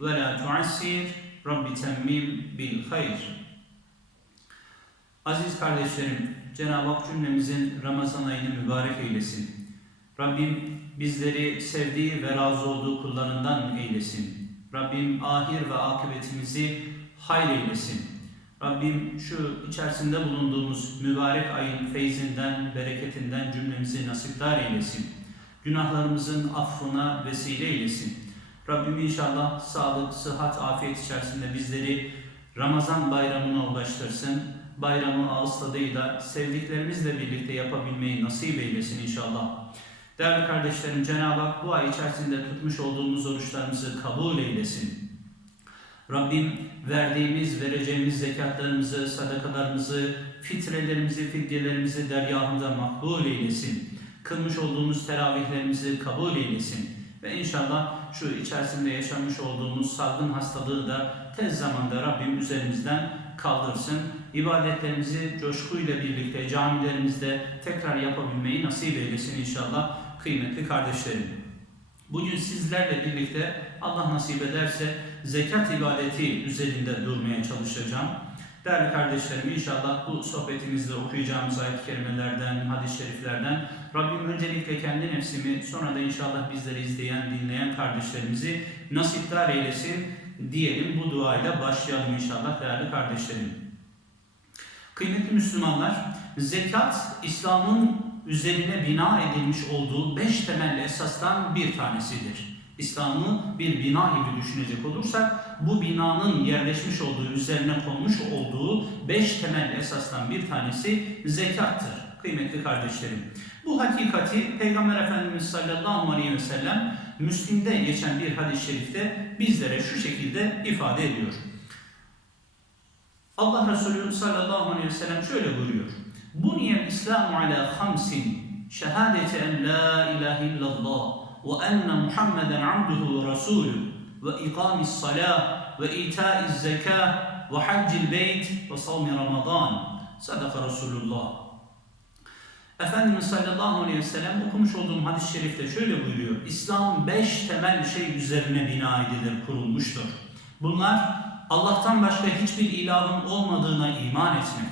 ve la tuassir Rabbi temmim bil hayr. Aziz kardeşlerim, Cenab-ı Hak cümlemizin Ramazan ayını mübarek eylesin. Rabbim bizleri sevdiği ve razı olduğu kullarından eylesin. Rabbim ahir ve akıbetimizi hayır eylesin. Rabbim şu içerisinde bulunduğumuz mübarek ayın feyzinden, bereketinden cümlemizi nasipdar eylesin. Günahlarımızın affına vesile eylesin. Rabbim inşallah sağlık, sıhhat, afiyet içerisinde bizleri Ramazan bayramına ulaştırsın. Bayramı ağız tadıyla sevdiklerimizle birlikte yapabilmeyi nasip eylesin inşallah. Değerli kardeşlerim Cenab-ı Hak bu ay içerisinde tutmuş olduğumuz oruçlarımızı kabul eylesin. Rabbim verdiğimiz, vereceğimiz zekatlarımızı, sadakalarımızı, fitrelerimizi, fidyelerimizi deryahında makbul eylesin. Kılmış olduğumuz teravihlerimizi kabul eylesin. Ve inşallah şu içerisinde yaşamış olduğumuz salgın hastalığı da tez zamanda Rabbim üzerimizden kaldırsın. İbadetlerimizi coşkuyla birlikte camilerimizde tekrar yapabilmeyi nasip eylesin inşallah kıymetli kardeşlerim. Bugün sizlerle birlikte Allah nasip ederse zekat ibadeti üzerinde durmaya çalışacağım. Değerli kardeşlerim inşallah bu sohbetimizde okuyacağımız ayet-i kerimelerden, hadis-i şeriflerden Rabbim öncelikle kendi nefsimi sonra da inşallah bizleri izleyen, dinleyen kardeşlerimizi nasipdar eylesin diyelim. Bu duayla başlayalım inşallah değerli kardeşlerim. Kıymetli Müslümanlar, zekat İslam'ın üzerine bina edilmiş olduğu beş temel esasdan bir tanesidir. İslam'ı bir bina gibi düşünecek olursak bu binanın yerleşmiş olduğu, üzerine konmuş olduğu beş temel esasdan bir tanesi zekattır kıymetli kardeşlerim. Bu hakikati Peygamber Efendimiz sallallahu aleyhi ve sellem Müslim'de geçen bir hadis-i şerifte bizlere şu şekilde ifade ediyor. Allah Resulü sallallahu aleyhi ve sellem şöyle buyuruyor. Buniyel İslamu ala hamsin şehadeti en la ilahe illallah ve ikamis salah ve itaiz zekah ve haccil beyt ve savmi ramazan. Sadaka Resulullah. Efendimiz sallallahu aleyhi ve sellem okumuş olduğum hadis-i şerifte şöyle buyuruyor. İslam beş temel şey üzerine bina edilir, kurulmuştur. Bunlar Allah'tan başka hiçbir ilahın olmadığına iman etmek.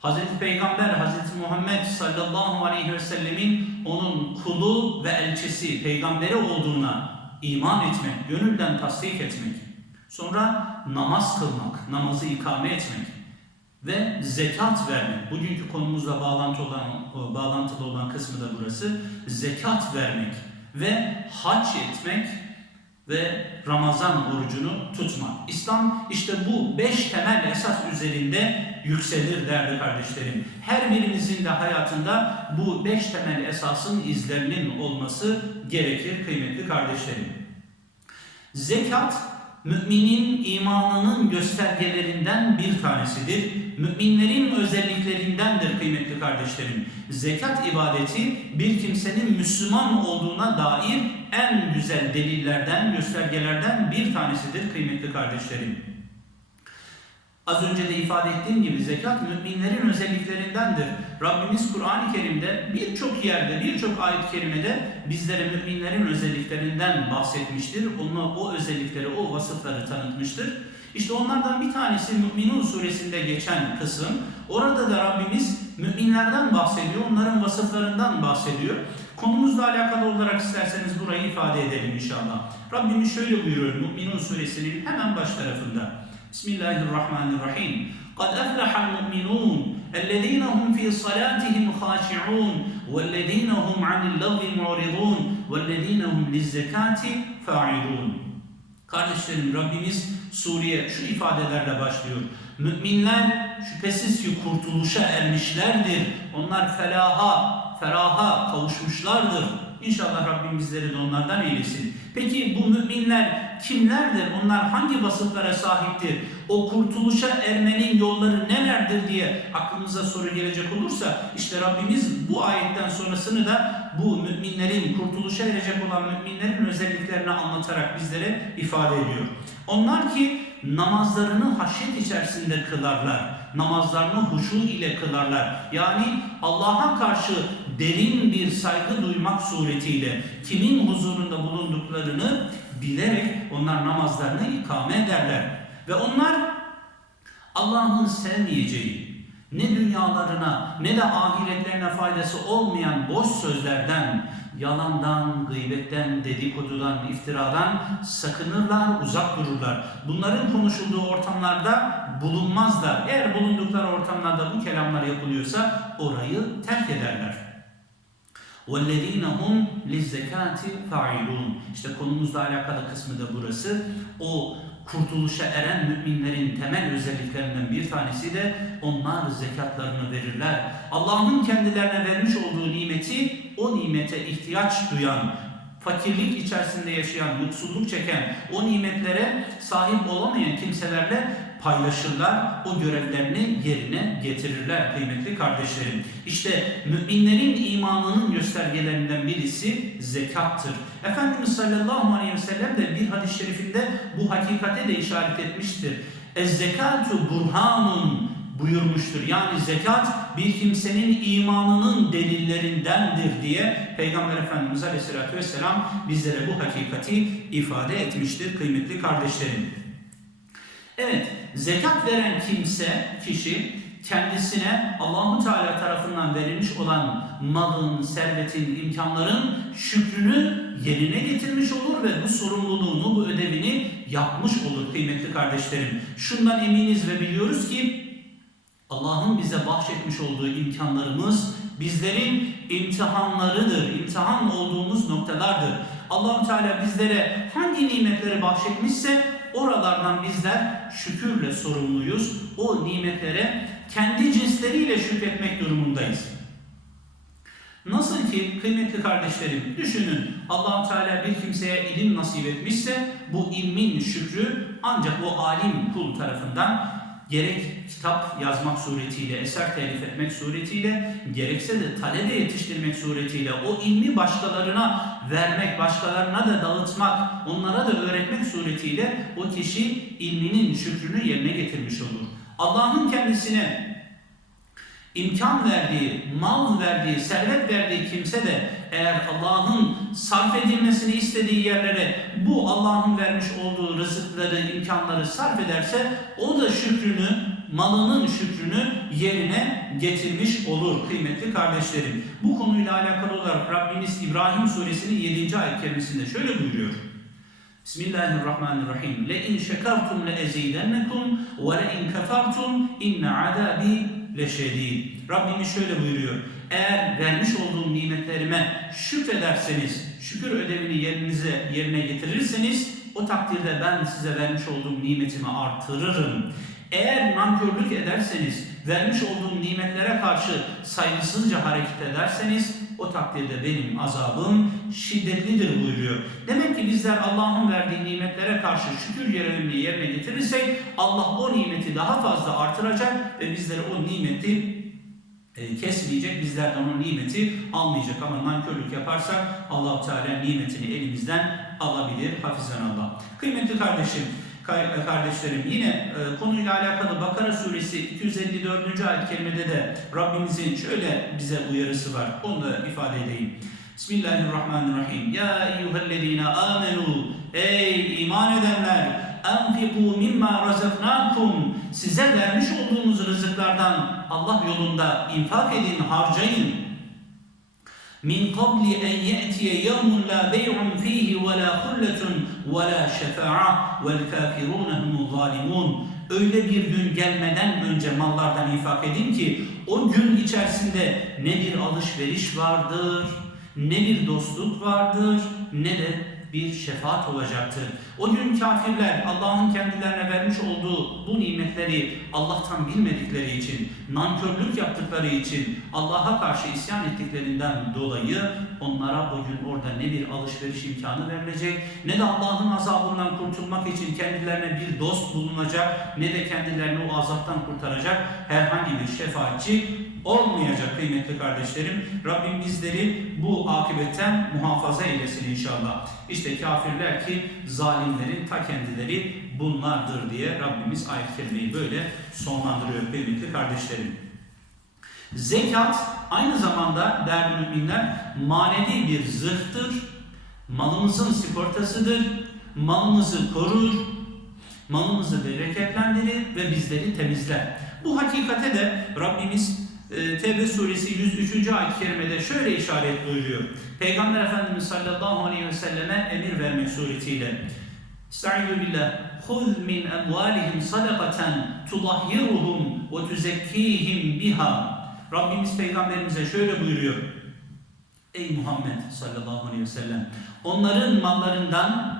Hazreti Peygamber, Hazreti Muhammed sallallahu aleyhi ve sellemin onun kulu ve elçisi, peygamberi olduğuna iman etmek, gönülden tasdik etmek. Sonra namaz kılmak, namazı ikame etmek ve zekat vermek. Bugünkü konumuzla bağlantı olan, bağlantılı olan kısmı da burası. Zekat vermek ve hac etmek ve Ramazan orucunu tutmak. İslam işte bu beş temel esas üzerinde yükselir değerli kardeşlerim. Her birimizin de hayatında bu beş temel esasın izlerinin olması gerekir kıymetli kardeşlerim. Zekat müminin imanının göstergelerinden bir tanesidir. Müminlerin özelliklerindendir kıymetli kardeşlerim. Zekat ibadeti bir kimsenin Müslüman olduğuna dair en güzel delillerden, göstergelerden bir tanesidir kıymetli kardeşlerim. Az önce de ifade ettiğim gibi zekat müminlerin özelliklerindendir. Rabbimiz Kur'an-ı Kerim'de birçok yerde, birçok ayet-i kerimede bizlere müminlerin özelliklerinden bahsetmiştir. Ona o özellikleri, o vasıfları tanıtmıştır. İşte onlardan bir tanesi Müminun suresinde geçen kısım. Orada da Rabbimiz müminlerden bahsediyor, onların vasıflarından bahsediyor. Konumuzla alakalı olarak isterseniz burayı ifade edelim inşallah. Rabbimiz şöyle buyuruyor Müminun suresinin hemen baş tarafında. Bismillahirrahmanirrahim. قد أفلح المؤمنون الذين هم في صلاتهم خاشعون والذين هم عن اللغو معرضون والذين هم للزكاة فاعلون Kardeşlerim Rabbimiz Suriye şu ifadelerle başlıyor. Müminler şüphesiz ki kurtuluşa ermişlerdir. Onlar felaha, feraha kavuşmuşlardır İnşallah Rabbim bizleri de onlardan eylesin. Peki bu müminler kimlerdir? Onlar hangi vasıflara sahiptir? O kurtuluşa ermenin yolları nelerdir diye aklımıza soru gelecek olursa işte Rabbimiz bu ayetten sonrasını da bu müminlerin kurtuluşa erecek olan müminlerin özelliklerini anlatarak bizlere ifade ediyor. Onlar ki namazlarını haşyet içerisinde kılarlar. Namazlarını huşu ile kılarlar. Yani Allah'a karşı derin bir saygı duymak suretiyle kimin huzurunda bulunduklarını bilerek onlar namazlarını ikame ederler. Ve onlar Allah'ın sevmeyeceği, ne dünyalarına ne de ahiretlerine faydası olmayan boş sözlerden, yalandan, gıybetten, dedikodudan, iftiradan sakınırlar, uzak dururlar. Bunların konuşulduğu ortamlarda bulunmazlar. Eğer bulundukları ortamlarda bu kelamlar yapılıyorsa orayı terk ederler. وَالَّذ۪ينَ هُمْ لِزَّكَاتِ فَاِلُونَ İşte konumuzla alakalı kısmı da burası. O kurtuluşa eren müminlerin temel özelliklerinden bir tanesi de onlar zekatlarını verirler. Allah'ın kendilerine vermiş olduğu nimeti o nimete ihtiyaç duyan, fakirlik içerisinde yaşayan, yoksulluk çeken, o nimetlere sahip olamayan kimselerle paylaşırlar, o görevlerini yerine getirirler kıymetli kardeşlerim. İşte müminlerin imanının göstergelerinden birisi zekattır. Efendimiz sallallahu aleyhi ve sellem de bir hadis-i şerifinde bu hakikate de işaret etmiştir. Ez-zekatu burhanun buyurmuştur. Yani zekat bir kimsenin imanının delillerindendir diye Peygamber Efendimiz Aleyhisselatü Vesselam bizlere bu hakikati ifade etmiştir kıymetli kardeşlerim. Evet, zekat veren kimse, kişi kendisine Allahu Teala tarafından verilmiş olan malın, servetin, imkanların şükrünü yerine getirmiş olur ve bu sorumluluğunu, bu ödevini yapmış olur kıymetli kardeşlerim. Şundan eminiz ve biliyoruz ki Allah'ın bize bahşetmiş olduğu imkanlarımız bizlerin imtihanlarıdır. İmtihan olduğumuz noktalardır. Allahu Teala bizlere hangi nimetleri bahşetmişse oralardan bizler şükürle sorumluyuz. O nimetlere kendi cinsleriyle şükretmek durumundayız. Nasıl ki kıymetli kardeşlerim düşünün allah Teala bir kimseye ilim nasip etmişse bu ilmin şükrü ancak o alim kul tarafından gerek kitap yazmak suretiyle, eser telif etmek suretiyle, gerekse de talebe yetiştirmek suretiyle o ilmi başkalarına vermek, başkalarına da dağıtmak, onlara da öğretmek suretiyle o kişi ilminin şükrünü yerine getirmiş olur. Allah'ın kendisine imkan verdiği, mal verdiği, servet verdiği kimse de eğer Allah'ın sarf edilmesini istediği yerlere bu Allah'ın vermiş olduğu rızıkları, imkanları sarf ederse o da şükrünü, malının şükrünü yerine getirmiş olur kıymetli kardeşlerim. Bu konuyla alakalı olarak Rabbimiz İbrahim suresinin 7. ayet kerimesinde şöyle buyuruyor. Bismillahirrahmanirrahim. Le in şekertum le ezidennekum ve le in kefertum inne adabi leşedid. Rabbimiz şöyle buyuruyor. Eğer vermiş olduğum nimetlerime şükrederseniz, şükür ödevini yerinize yerine getirirseniz o takdirde ben size vermiş olduğum nimetimi artırırım. Eğer nankörlük ederseniz, vermiş olduğum nimetlere karşı saygısızca hareket ederseniz o takdirde benim azabım şiddetlidir buyuruyor. Demek ki bizler Allah'ın verdiği nimetlere karşı şükür görevini yerine getirirsek Allah o nimeti daha fazla artıracak ve bizlere o nimeti e, kesmeyecek, bizlerden o nimeti almayacak. Ama nankörlük yaparsak allah Teala nimetini elimizden alabilir. Hafizan Allah. Kıymetli kardeşim, kardeşlerim yine e, konuyla alakalı Bakara suresi 254. ayet kerimede de Rabbimizin şöyle bize uyarısı var. Onu da ifade edeyim. Bismillahirrahmanirrahim. Ya eyyühellezine amenu Ey iman edenler enfiku mimma razaknakum size vermiş olduğumuz rızıklardan Allah yolunda infak edin, harcayın. Min qabli en ye'tiye yevmun la bey'un fihi ve la hulletun ve la şefa'a vel kafirun humul zalimun. Öyle bir gün gelmeden önce mallardan infak edin ki o gün içerisinde ne bir alışveriş vardır, ne bir dostluk vardır, ne de bir şefaat olacaktır. O gün kafirler Allah'ın kendilerine vermiş olduğu bu nimetleri Allah'tan bilmedikleri için, nankörlük yaptıkları için, Allah'a karşı isyan ettiklerinden dolayı onlara o gün orada ne bir alışveriş imkanı verilecek, ne de Allah'ın azabından kurtulmak için kendilerine bir dost bulunacak, ne de kendilerini o azaptan kurtaracak herhangi bir şefaatçi olmayacak kıymetli kardeşlerim. Rabbim bizleri bu akıbetten muhafaza eylesin inşallah. İşte kafirler ki zalimlerin ta kendileri bunlardır diye Rabbimiz ayet-i böyle sonlandırıyor kıymetli kardeşlerim. Zekat aynı zamanda değerli müminler manevi bir zırhtır, malımızın sigortasıdır, malımızı korur, malımızı bereketlendirir ve bizleri temizler. Bu hakikate de Rabbimiz e, Tevbe suresi 103. ayet-i kerimede şöyle işaret buyuruyor. Peygamber Efendimiz sallallahu aleyhi ve selleme emir vermek suretiyle. Estaizu billah. Huz min emvalihim sadakaten tulahhiruhum ve tuzekkihim biha. Rabbimiz peygamberimize şöyle buyuruyor. Ey Muhammed sallallahu aleyhi ve sellem. Onların mallarından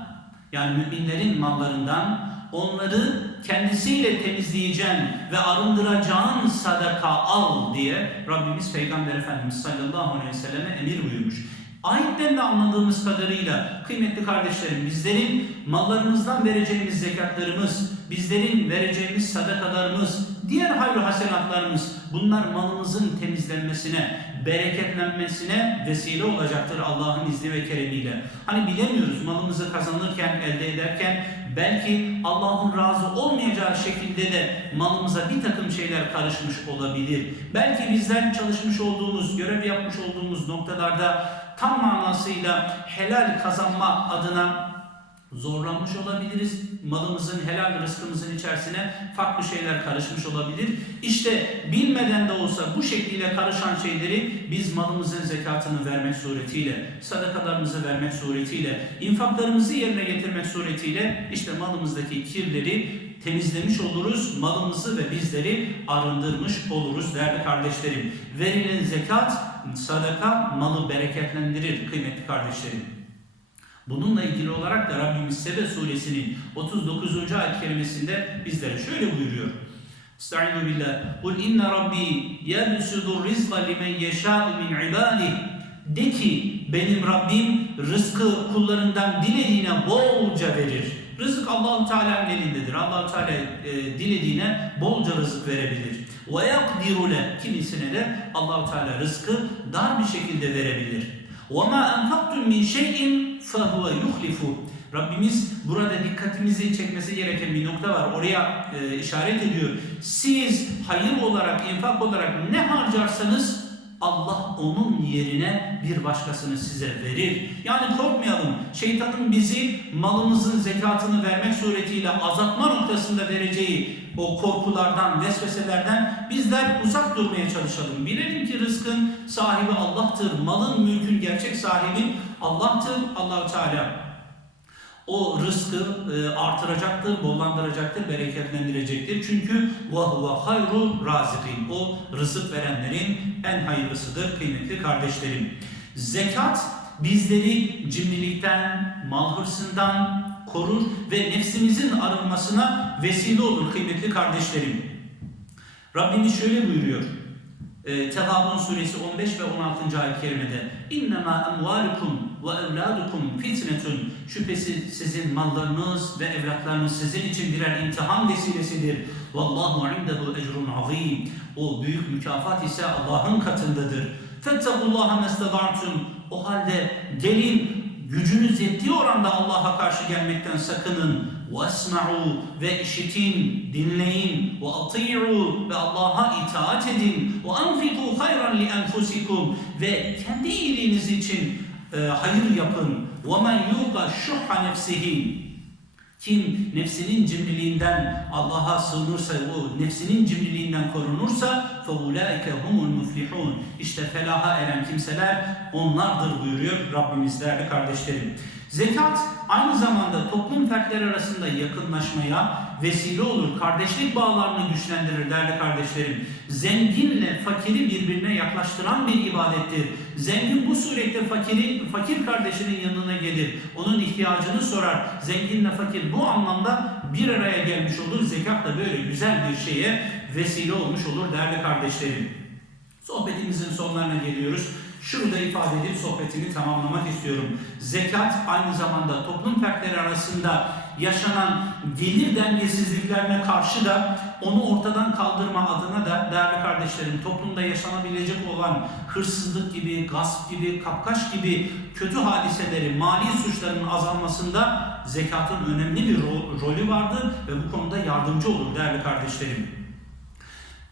yani müminlerin mallarından onları kendisiyle temizleyeceğin ve arındıracağın sadaka al diye Rabbimiz Peygamber Efendimiz sallallahu aleyhi ve selleme emir buyurmuş. Ayetten de anladığımız kadarıyla kıymetli kardeşlerim bizlerin mallarımızdan vereceğimiz zekatlarımız, bizlerin vereceğimiz sadakalarımız, diğer hayır hasenatlarımız bunlar malımızın temizlenmesine, bereketlenmesine vesile olacaktır Allah'ın izni ve keremiyle. Hani bilemiyoruz malımızı kazanırken, elde ederken belki Allah'ın razı olmayacağı şekilde de malımıza bir takım şeyler karışmış olabilir. Belki bizler çalışmış olduğumuz, görev yapmış olduğumuz noktalarda tam manasıyla helal kazanma adına zorlanmış olabiliriz. Malımızın, helal rızkımızın içerisine farklı şeyler karışmış olabilir. İşte bilmeden de olsa bu şekliyle karışan şeyleri biz malımızın zekatını vermek suretiyle, sadakalarımızı vermek suretiyle, infaklarımızı yerine getirmek suretiyle işte malımızdaki kirleri temizlemiş oluruz. Malımızı ve bizleri arındırmış oluruz değerli kardeşlerim. Verilen zekat, sadaka malı bereketlendirir kıymetli kardeşlerim. Bununla ilgili olarak da Rabbimiz Sebe suresinin 39. ayet kelimesinde bizlere şöyle buyuruyor. Estaizu billah. Kul inne rabbi yebsudur rizqa limen yeşâ'u min ibadih. De ki benim Rabbim rızkı kullarından dilediğine bolca verir. Rızık Allahu Teala'nın elindedir. Allahu Teala e, dilediğine bolca rızık verebilir. Ve yakdiru le kimisine de Allahu Teala rızkı dar bir şekilde verebilir. Ve ma enfaktum min şey'in فَهُوَ يُخْلِفُ Rabbimiz burada dikkatimizi çekmesi gereken bir nokta var. Oraya e, işaret ediyor. Siz hayır olarak, infak olarak ne harcarsanız Allah onun yerine bir başkasını size verir. Yani korkmayalım. Şeytanın bizi malımızın zekatını vermek suretiyle azaltma noktasında vereceği o korkulardan, vesveselerden bizler uzak durmaya çalışalım. Bilelim ki rızkın sahibi Allah'tır. Malın, mülkün gerçek sahibi Allah'tır. Allahu Teala o rızkı e, artıracaktır, bollandıracaktır, bereketlendirecektir. Çünkü وَهُوَ hayru razikin. O rızık verenlerin en hayırlısıdır kıymetli kardeşlerim. Zekat bizleri cimrilikten, mal hırsından korur ve nefsimizin arınmasına vesile olur kıymetli kardeşlerim. Rabbimiz şöyle buyuruyor. E, Tegabun suresi 15 ve 16. ayet-i kerimede İnnemâ emvâlukum ve evlâdukum fitnetun Şüphesiz sizin mallarınız ve evlatlarınız sizin için birer imtihan vesilesidir. Vallahu indehu ecrun azim. O büyük mükafat ise Allah'ın katındadır. Fettakullaha mesteda'tum. O halde gelin gücünüz yettiği oranda Allah'a karşı gelmekten sakının. وَاسْمَعُوا ve işitin, dinleyin. وَاطِيعُوا ve Allah'a itaat edin. وَاَنْفِقُوا خَيْرًا لِأَنْفُسِكُمْ ve kendi iyiliğiniz için e, hayır yapın. وَمَنْ يُوقَ شُحَّ نَفْسِهِ Kim nefsinin cimriliğinden Allah'a sığınırsa, o nefsinin cimriliğinden korunursa فَاُولَٰئِكَ هُمُ الْمُفْلِحُونَ İşte felaha eren kimseler onlardır buyuruyor Rabbimiz değerli kardeşlerim. Zekat aynı zamanda toplum fertleri arasında yakınlaşmaya, vesile olur. Kardeşlik bağlarını güçlendirir değerli kardeşlerim. Zenginle fakiri birbirine yaklaştıran bir ibadettir. Zengin bu surette fakiri, fakir kardeşinin yanına gelir. Onun ihtiyacını sorar. Zenginle fakir bu anlamda bir araya gelmiş olur. Zekat da böyle güzel bir şeye vesile olmuş olur değerli kardeşlerim. Sohbetimizin sonlarına geliyoruz. Şurada ifade edip sohbetimi tamamlamak istiyorum. Zekat aynı zamanda toplum fertleri arasında yaşanan gelir dengesizliklerine karşı da onu ortadan kaldırma adına da değerli kardeşlerim toplumda yaşanabilecek olan hırsızlık gibi, gasp gibi, kapkaç gibi kötü hadiseleri, mali suçların azalmasında zekatın önemli bir ro- rolü vardır ve bu konuda yardımcı olur değerli kardeşlerim.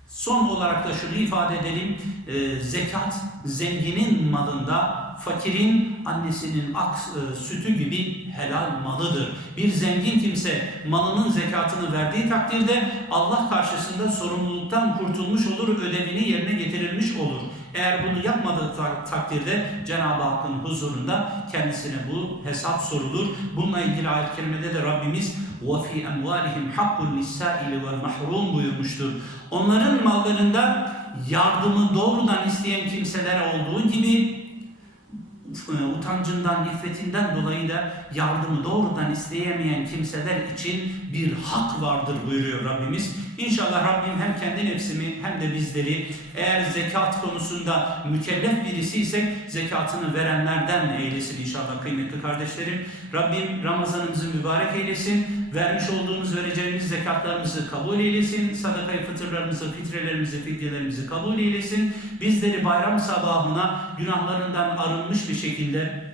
Son olarak da şunu ifade edelim. Ee, zekat zenginin malında, fakirin annesinin ak, e, sütü gibi helal malıdır. Bir zengin kimse malının zekatını verdiği takdirde Allah karşısında sorumluluktan kurtulmuş olur, ödevini yerine getirilmiş olur. Eğer bunu yapmadığı ta- takdirde Cenab-ı Hakk'ın huzurunda kendisine bu hesap sorulur. Bununla ilgili ayet-i kerimede de Rabbimiz وَفِي اَمْوَالِهِمْ حَقٌّ لِلسَّائِلِ وَالْمَحْرُومِ buyurmuştur. Onların mallarında yardımı doğrudan isteyen kimselere olduğu gibi e, utancından, iffetinden dolayı da yardımı doğrudan isteyemeyen kimseler için bir hak vardır buyuruyor Rabbimiz. İnşallah Rabbim hem kendi nefsimi hem de bizleri eğer zekat konusunda mükellef birisi isek zekatını verenlerden eylesin inşallah kıymetli kardeşlerim. Rabbim Ramazanımızı mübarek eylesin. Vermiş olduğumuz vereceğimiz zekatlarımızı kabul eylesin. Sadakayı fıtırlarımızı, fitrelerimizi, fidyelerimizi kabul eylesin. Bizleri bayram sabahına günahlarından arınmış bir şekilde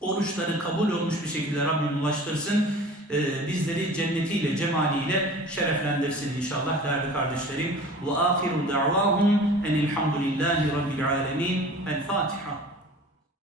oruçları kabul olmuş bir şekilde Rabbim ulaştırsın. Ee, bizleri cennetiyle, cemaliyle şereflendirsin inşallah değerli kardeşlerim. Ve ahiru da'vahum enilhamdülillahi rabbil alemin. El Fatiha.